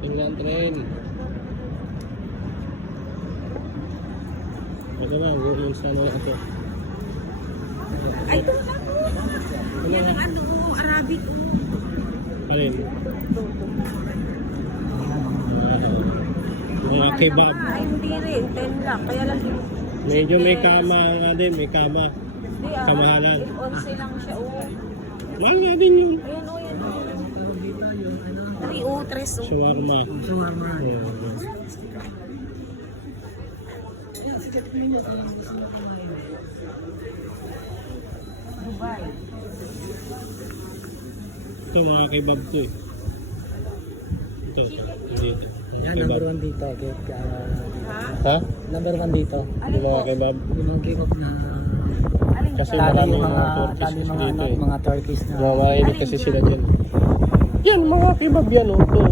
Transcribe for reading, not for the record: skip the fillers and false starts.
Tingnan train. Ito na, yung sa ano ito. Ay, ito na po. Yan ang ano, Arabic. Alin? Mga kebab. Ay, hindi rin. 10 lang. Kaya lang yung... Medyo may kama nga din, may kama. Hindi, Kamahalan. 11 lang siya. Oh. Mahal nga din yun. Ayan o, yan o. 3 o, 3 o. Shawarma. Shawarma. Ayan. Dubai. Ito mga kebab to eh. Ito, dito. Yan, Kebab. number 1 dito. Ha? Number 1 dito. Yung mga kebab. Yung mga kebab na... Alin Kasi ba? marami yung mga mga, Turkish mga, dito eh. mga Turkish na... Mamainit kasi sila dyan. Yan, mga kebab yan oh. Ito.